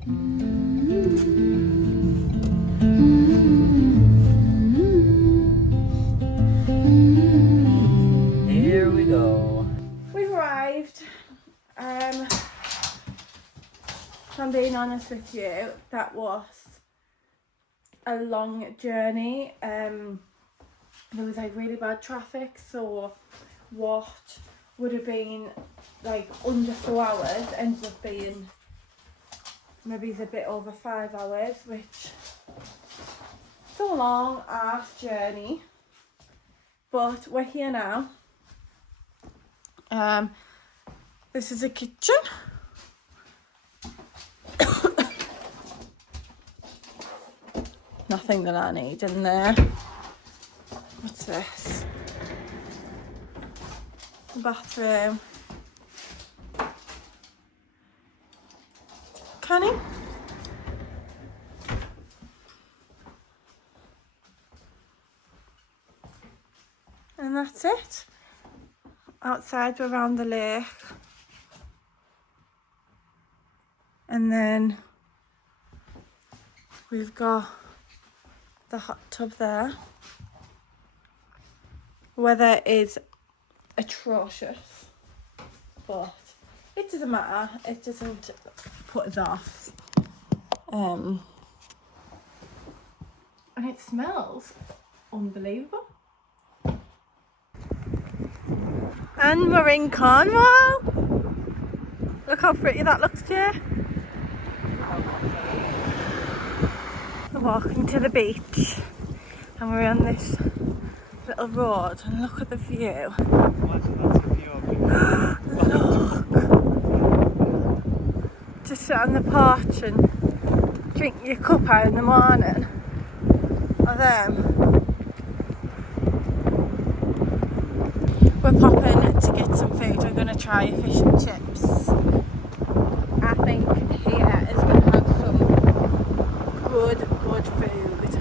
Here we go. We've arrived. If I'm being honest with you, that was a long journey. There was like really bad traffic, so what would have been like under 4 hours ended up being maybe a bit over 5 hours, which is a long ass journey. But we're here now. This is a kitchen. Nothing that I need in there. What's this? Bathroom. Canny. And that's it. Outside we're around the lake. And then we've got the hot tub there. Weather is atrocious, but it doesn't matter. It doesn't put us off. And it smells unbelievable. And we're in Cornwall. Look how pretty that looks here. We're walking to the beach and we're on this little road and look at the view. Look! Just sit on the porch and drink your cup out in the morning. Or them. We're popping to get some food. We're going to try fish and chips. I think here is going to have some good food.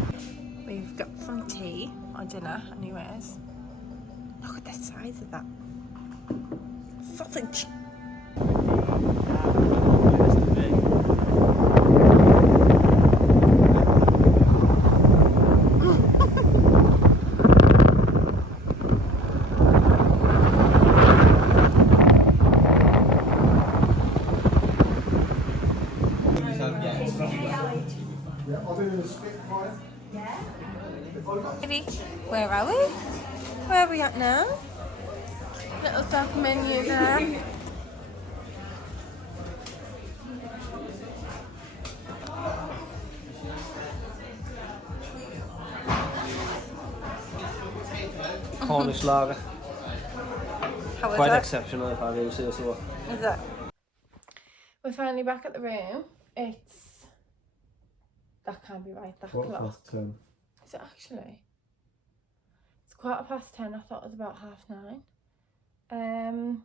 We've got some tea or dinner anyways. Look at the size of that sausage. Where are we? Where are we at now? Little dark menu there. Cornish lager. How is Quite it? exceptional if I do say so. Is it? We're finally back at the room. It's... That can't be right, that clock. Is it actually? It's 10:15. I thought it was about 9:30.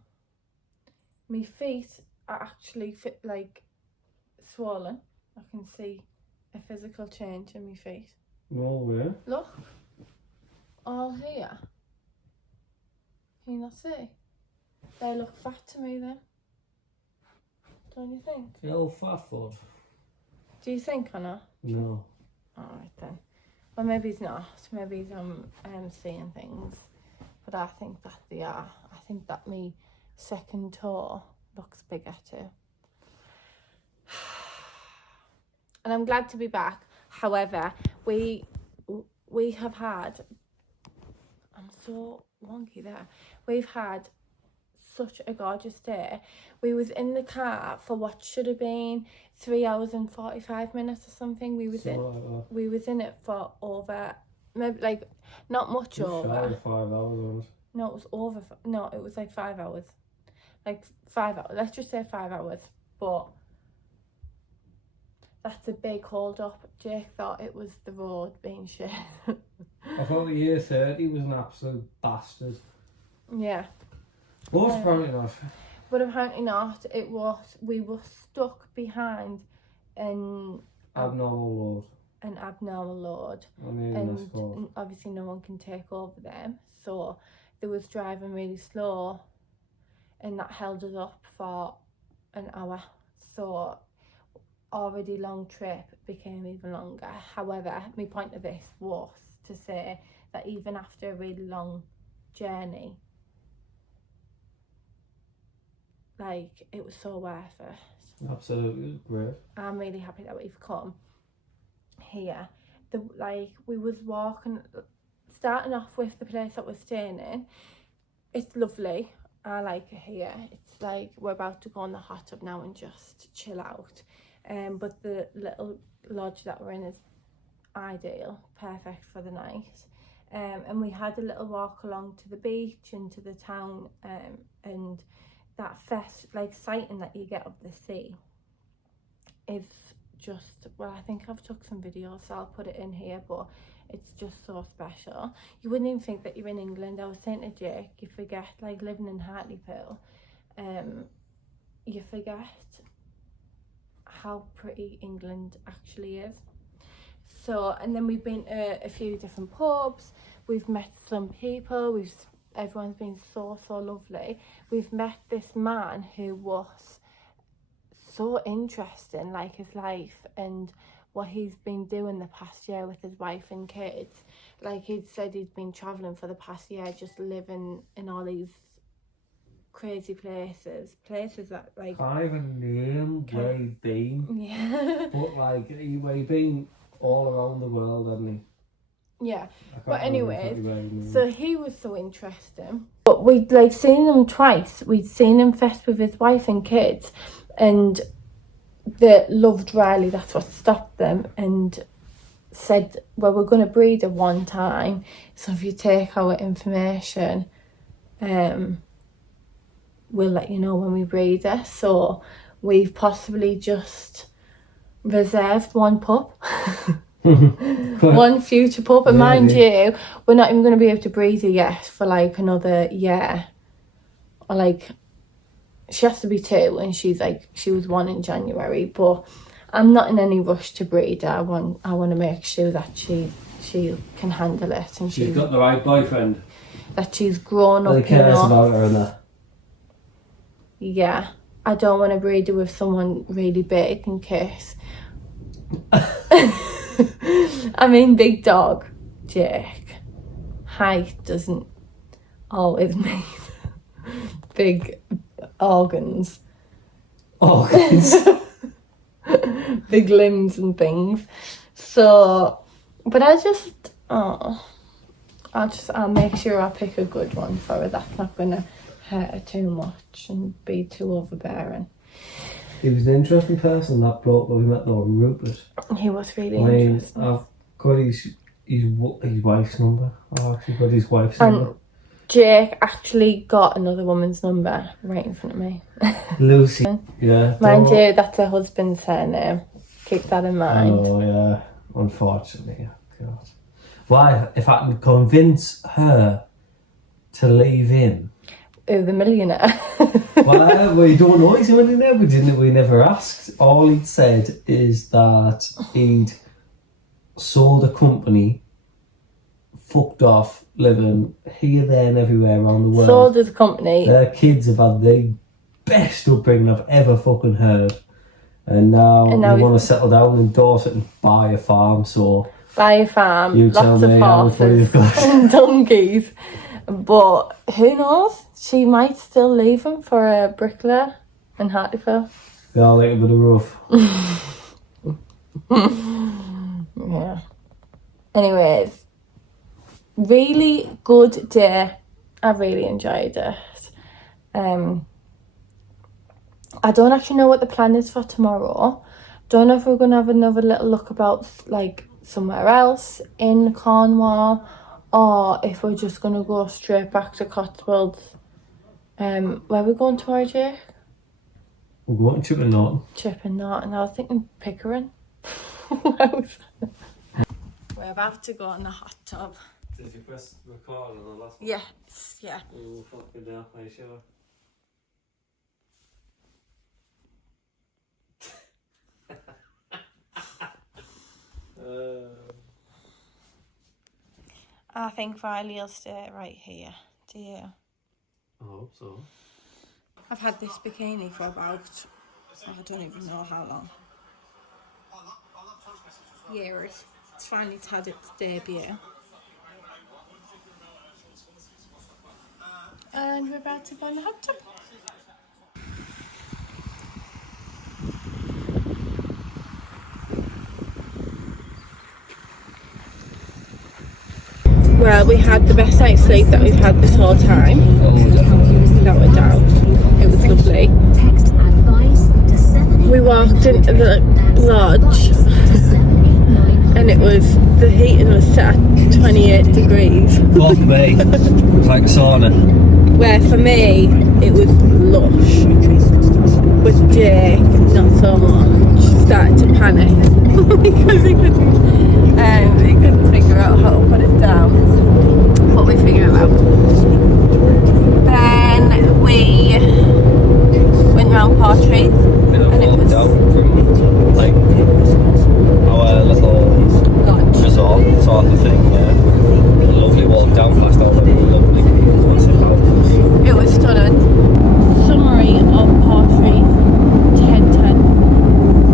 My feet are actually like swollen. I can see a physical change in my feet. No way. Look, all here. Can you not see? They look fat to me then. Don't you think? The old fat foot. Do you think or not? No. Alright then. Well, maybe it's not. Maybe I'm seeing things. But I think that they are. I think that my second toe looks bigger too. And I'm glad to be back. However, we have had... I'm so wonky there. We've had such a gorgeous day. We was in the car for what should have been 3 hours and 45 minutes or something. We was in it for over, maybe like not much over. 5 hours. No, it was over. No, it was like 5 hours. Like 5 hours. Let's just say 5 hours. But that's a big hold up. Jake thought it was the road being shit. I thought the year 30 was an absolute bastard. Yeah. But apparently not. But apparently not. It was, we were stuck behind an Abnormal load. And obviously no one can take over them. So they was driving really slow and that held us up for an hour. So already long trip became even longer. However, my point of this was to say that even after a really long journey, like, it was so worth it. Absolutely, it was great. I'm really happy that we've come here. We was walking, starting off with the place that we're staying in. It's lovely. I like it here. It's like we're about to go in the hot tub now and just chill out. But the little lodge that we're in is ideal, perfect for the night. And we had a little walk along to the beach and to the town, and that sighting that you get of the sea is just, well, I think I've took some videos, so I'll put it in here, but it's just so special. You wouldn't even think that you're in England. I was saying to Jake, you forget, like, living in Hartlepool, you forget how pretty England actually is. So, and then we've been to a few different pubs, we've met some people, everyone's been so lovely. We've met this man who was so interesting, like his life and what he's been doing the past year with his wife and kids. Like, he'd said he'd been travelling for the past year, just living in all these crazy places that, like, Can't even name where he'd been. Yeah. But like, he'd been all around the world, hadn't he? Yeah, I can't but remember anyways, exactly where he moved. so he was so interesting. But we'd like seen him twice. We'd seen him first with his wife and kids, and they loved Riley. That's what stopped them, and said, well, we're going to breed her one time, so if you take our information, we'll let you know when we breed her. So we've possibly just reserved one pup. One future pup, and mind you, we're not even going to be able to breed her yet for like another year. Or like, she has to be 2, and she was 1 in January. But I'm not in any rush to breed her. I want to make sure that she can handle it, and she's got the right boyfriend. That she's grown up. He cares about her and that. Yeah, I don't want to breed her with someone really big in case. I mean, big dog, Jake. Height doesn't always mean big organs. Big limbs and things. So, but I'll make sure I pick a good one for her. That's not going to hurt her too much and be too overbearing. He was an interesting person, that bloke that we met though, Rupert. He was really interesting. I've got his wife's number. I've actually got his wife's number. Jake actually got another woman's number right in front of me. Lucy. Yeah. Mind you, that's her husband's surname. Keep that in mind. Oh yeah, unfortunately. God. Why? If I can convince her to leave him. Oh, the millionaire. Well, we don't know he's a millionaire. We never asked. All he'd said is that he'd sold a company, fucked off, living here, there and everywhere around the world. Sold his company. Their kids have had the best upbringing I've ever fucking heard. And now they want to settle down in Dorset and buy a farm, so... Buy a farm, you lots of horses and donkeys. But who knows? She might still leave him for a bricklayer in Hartlepool. Yeah, like a bit of rough. Yeah. Anyways, really good day. I really enjoyed it. I don't actually know what the plan is for tomorrow. Don't know if we're going to have another little look about like somewhere else in Cornwall, or if we're just going to go straight back to Cotswolds. Where are we going to, RJ? We're going to Chipping Norton. Chipping Norton. I was thinking Pickering. We're about to go in the hot tub. Did you press record on the last one? Yes, yeah. Oh, fucking hell, are you sure? I think Riley will stay right here. Do you? I hope so. I've had this bikini for about, I don't even know how long. years. It's finally had its debut. And we're about to go in the hot tub. Well, we had the best night's sleep that we've had this whole time. Without a doubt. It was lovely. We walked into the lodge and the heating was set at 28 degrees. Fuck me. It was like a sauna. Where for me, it was lush. With Jake, not so much. Started to panic because he couldn't figure out how to put it down. But we figured it out. Then we went round Portrees. And it was down from like our little resort sort of thing. A lovely walk down past all the lovely massive houses. It was stunning. Summary of Portrees, 10/10.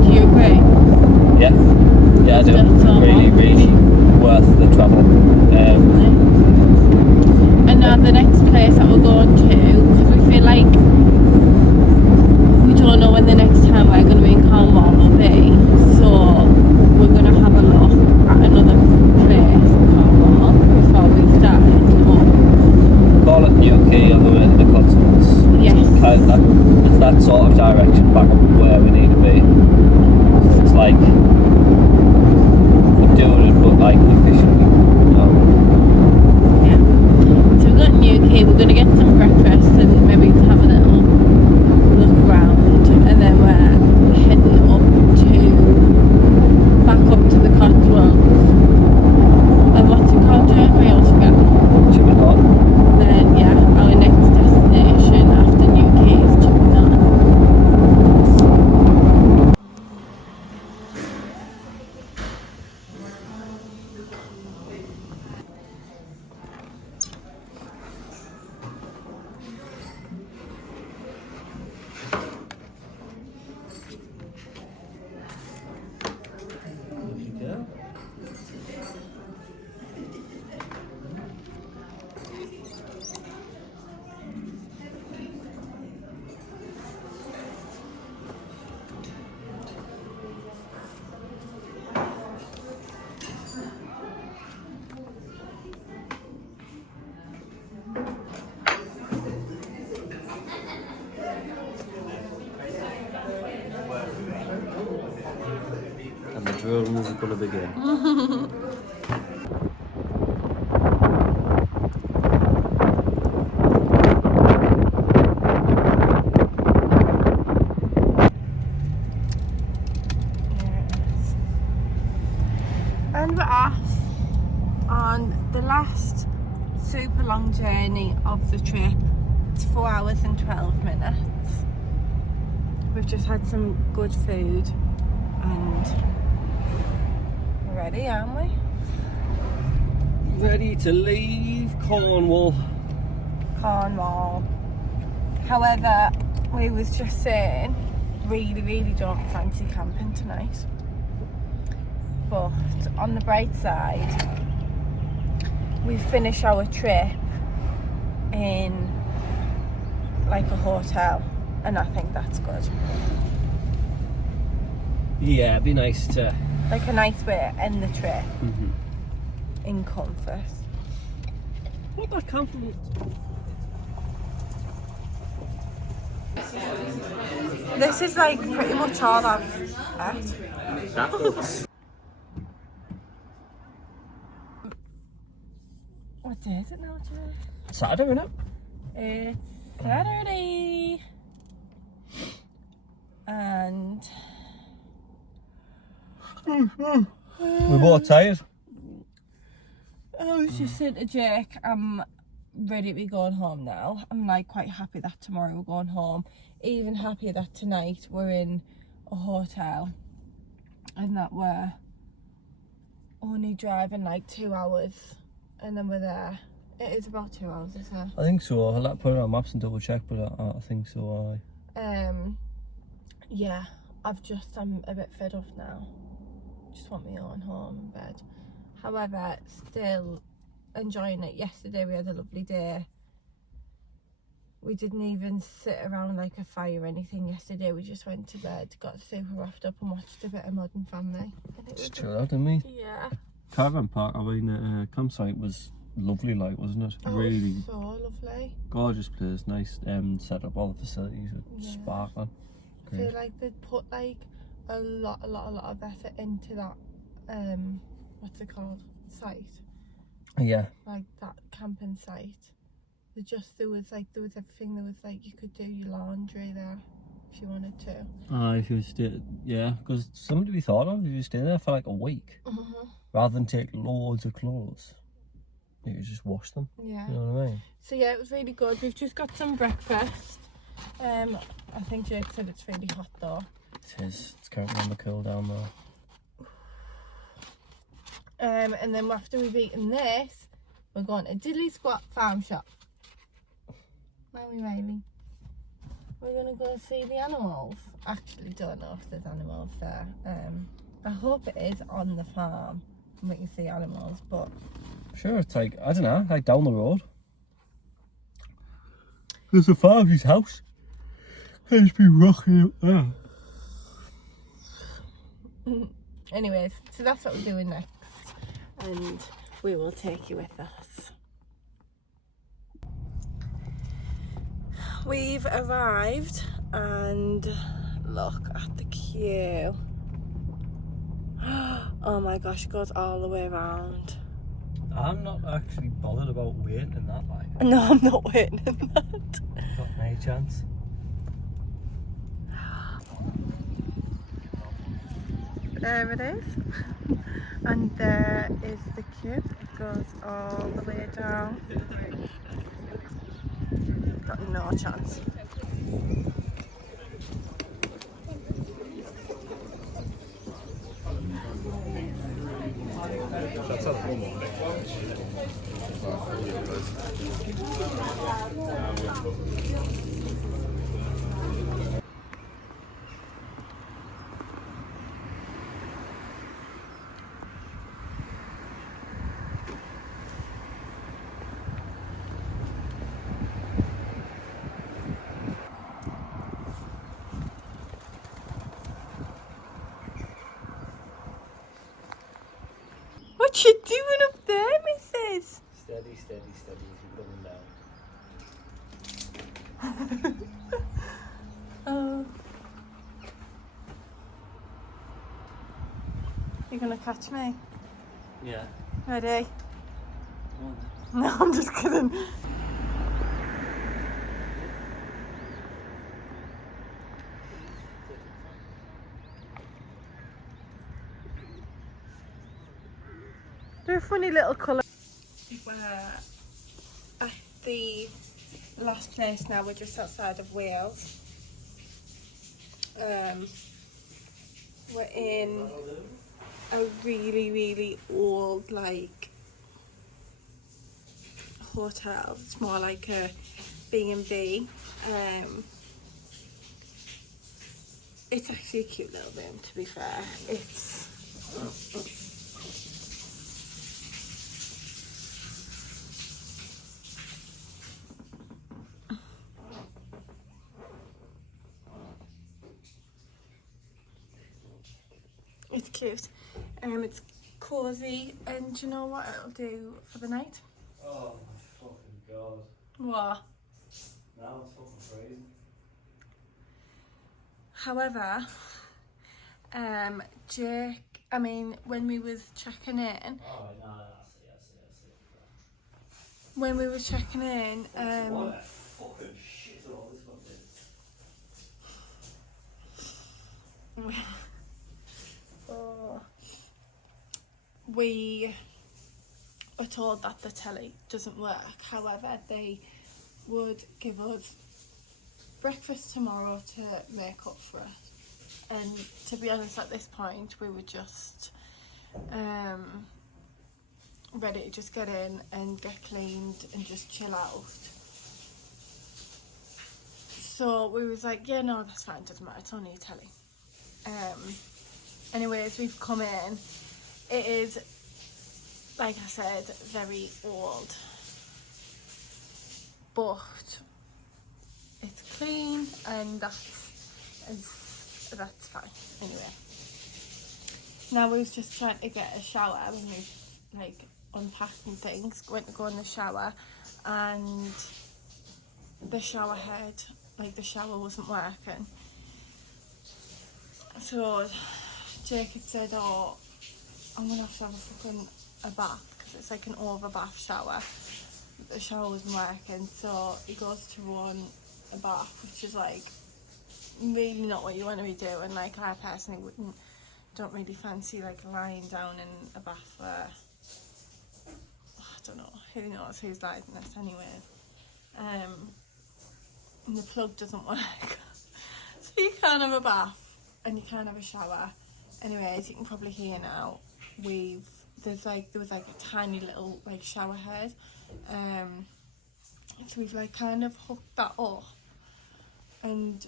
Do you agree? Yeah, I do. Really worth the travel. And now the next place that we're going to, because we feel like we don't know when the next time we're going to be in Cornwall will be, so we're going to have a look at another place in Cornwall before we start heading home. Call it Newquay on the way to the Cotswolds. Yes. It's that sort of direction back up where we need to be. So it's like we're doing it, but like efficiently. Yeah. So we've got Newquay, we're going to get some breakfast and maybe have a little look around, and then we're heading back up to the Cotswolds. And what's it called, Jack? I always forget. Chipping. Then yeah, our next destination after Newquay is Chipping. And the drilling is going to begin. And we're off on the last super long journey of the trip. It's 4 hours and 12 minutes. We've just had some good food and we're ready, aren't we? Ready to leave Cornwall. Cornwall. However, we was just saying, really don't fancy camping tonight. But on the bright side, we finish our trip in like a hotel, and I think that's good. Yeah, it'd be nice to... Like a nice way to end the trip in comfort. Not that comfortable. This is like pretty much all I've had. That looks... What day is it now, Joe? Saturday, isn't it? It's Saturday. And We're both tired. I was just saying to Jake, I'm ready to be going home now. I'm like quite happy that tomorrow we're going home. Even happier that tonight we're in a hotel and that we're only driving like 2 hours and then we're there. It is about 2 hours, isn't it? I think so. I'll have to put it on maps and double check, but I think so. Yeah, I'm a bit fed up now. Just want my own home and bed. However, still enjoying it. Yesterday we had a lovely day. We didn't even sit around like a fire or anything yesterday. We just went to bed, got super wrapped up and watched a bit of Modern Family. And it was Just chill out, didn't we? yeah. Caravan park, campsite was lovely, like, wasn't it? Oh, Really it was so lovely. gorgeous place, nice set up, all the facilities were sparkling. I feel like they'd put like a lot of effort into that, what's it called? Site. Yeah. Like that camping site. There was everything. There was like, you could do your laundry there if you wanted to. If you were because something to be thought of, if you stay there for like a week, rather than take loads of clothes, you could just wash them. Yeah. You know what I mean? So yeah, it was really good. We've just got some breakfast. I think Jake said it's really hot though. It is. It's currently on the cool down though. And then after we've eaten this, we're going to Diddley Squat Farm Shop. Are we, Riley? We're gonna go see the animals. Actually, don't know if there's animals there. I hope it is on the farm and we can see animals, but Sure, it's like, I don't know, like down the road. There's a farmer's house. He's been rocking up there. anyways, so that's what we're doing next, and we will take you with us. We've arrived and look at the queue. Oh my gosh, it goes all the way around. I'm not actually bothered about waiting in that line. No, I'm not waiting in that. Got no chance. There it is. And there is the queue. It goes all the way down. Got no chance. What you doing up there, missus? Steady, steady, steady as you're coming down. Oh. You're gonna catch me? Yeah. Ready? No, I'm just kidding. They're a funny little colour. We're at the last place now. We're just outside of Wales. We're in a really old like hotel. It's more like a B&B. It's actually a cute little room, to be fair. It's cute. It's cozy, and do you know what it'll do for the night? Oh my fucking god. What? Now it's fucking crazy. However, Jake, when we was checking in, Oh no, I see. when we were checking in, What a fucking shit all this one did. we were told that the telly doesn't work. However, they would give us breakfast tomorrow to make up for it. And to be honest, at this point, we were just ready to just get in and get cleaned and just chill out. So we was like, yeah, no, that's fine, doesn't matter, it's only a telly. Anyways, we've come in. It is, like I said, very old, but it's clean, and that's fine. Anyway, now we was just trying to get a shower when we like unpacking things, went to go in the shower, and the shower head, like the shower wasn't working. So Jake had said, oh, I'm gonna have to have a bath, because it's like an over bath shower. The shower wasn't working, so he goes to run a bath, which is like really not what you want to be doing. Like, I personally don't really fancy like lying down in a bath where, I don't know, who knows who's lying in this anyway. And the plug doesn't work, so you can't have a bath and you can't have a shower. Anyways, you can probably hear now, there was like a tiny little like shower head, so we've like kind of hooked that up and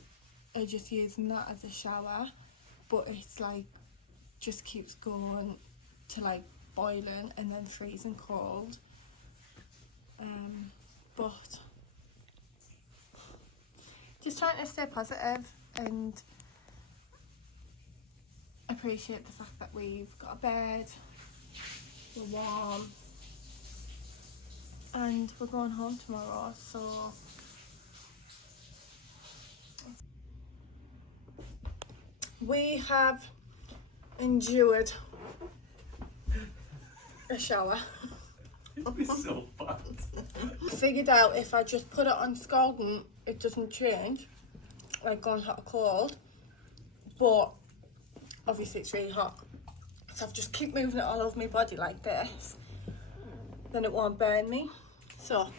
are just using that as a shower, but it's like just keeps going to like boiling and then freezing cold. But just trying to stay positive and appreciate the fact that we've got a bed, we're warm, and we're going home tomorrow. So we have endured a shower. It'd be so bad. Figured out if I just put it on scalding, it doesn't change, like going hot or cold, but obviously it's really hot, so I've just keep moving it all over my body like this, then it won't burn me. So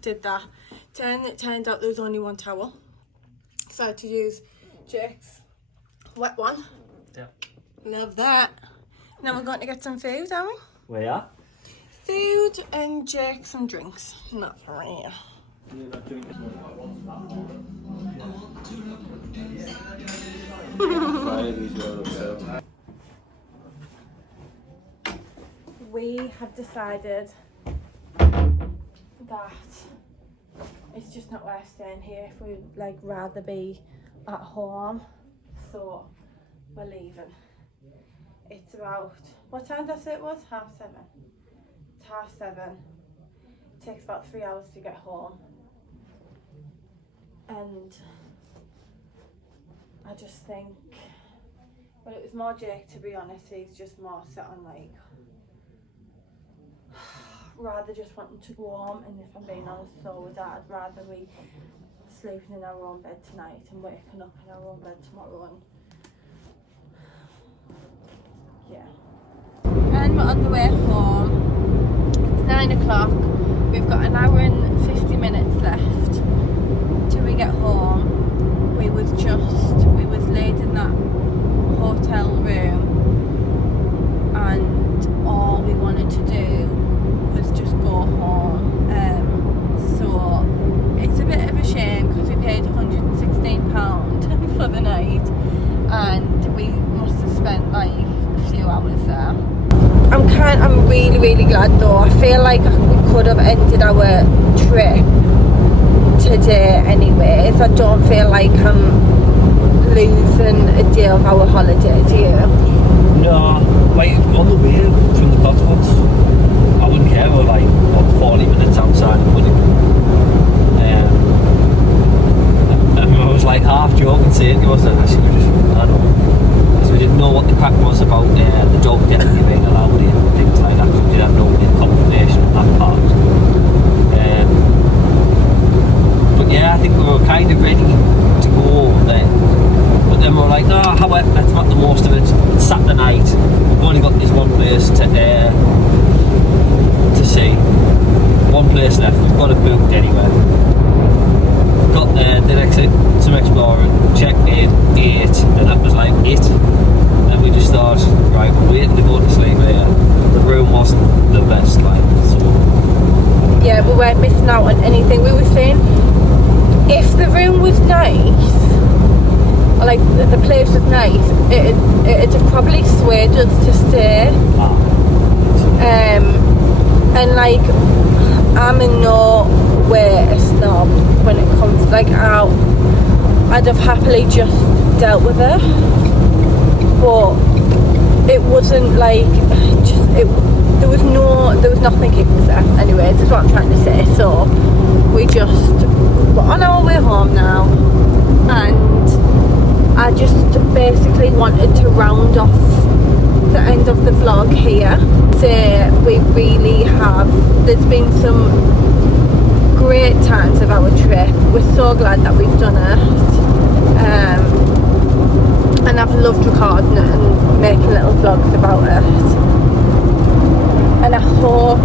did that. It turned out there was only one towel, so I had to use Jake's wet one. Yeah, love that. Now we're going to get some food, are we? We are. Food and Jake some drinks. Not for real. We have decided that it's just not worth staying here if we like rather be at home, so we're leaving. It's about, what time did I say it was? 7:30. It's 7:30. It takes about 3 hours to get home, and I just think, well, it was more Jake, to be honest. He's just more set on like rather just wanting to go home, and if I'm being honest, so would Dad. Rather we sleeping in our own bed tonight and waking up in our own bed tomorrow. And yeah. And we're on the way home. It's 9 o'clock. We've got an hour and 50 minutes left till we get home. We was laid in that hotel room, and all we wanted to do was just go home. So it's a bit of a shame because we paid £116 for the night, and we must have spent like a few hours there. I'm really glad though. I feel like we could have ended our trip today anyways. I don't feel like I'm losing a day of our holiday, do you? No, like on the way from the Cotswolds, I wouldn't care. We're like 40 minutes outside of Wooding. And I was like half joking saying to us that I should have just, I don't know, because we didn't know what the crack was about the dog definitely being allowed in and things like that. We didn't have no confirmation of that part. But yeah, I think we were kind of ready to go then. But then we were like, no, however, let's make the most of it. It's Saturday night. We've only got this one place to see. One place left. We've got it booked anyway. Got there, did some exploring, checked in, ate, and that was like it. And we just thought, right, we're waiting to go to sleep here. The room wasn't the best, like, so. Yeah, we weren't missing out on anything. We were saying, if the room was nice, like the place was nice, it'd have probably swayed us to stay. And like, I'm in no way a snob when it comes to, like, I'd have happily just dealt with it, but it wasn't like there was nothing keeping us there. Anyways, is what I'm trying to say. So we're on our way home now, and I just basically wanted to round off the end of the vlog here. Say there's been some great times of our trip. We're so glad that we've done it, and I've loved recording it and making little vlogs about it, and I hope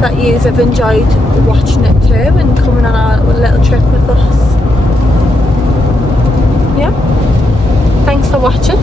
that you have enjoyed watching it too and coming on our little trip with us. Yeah, thanks for watching.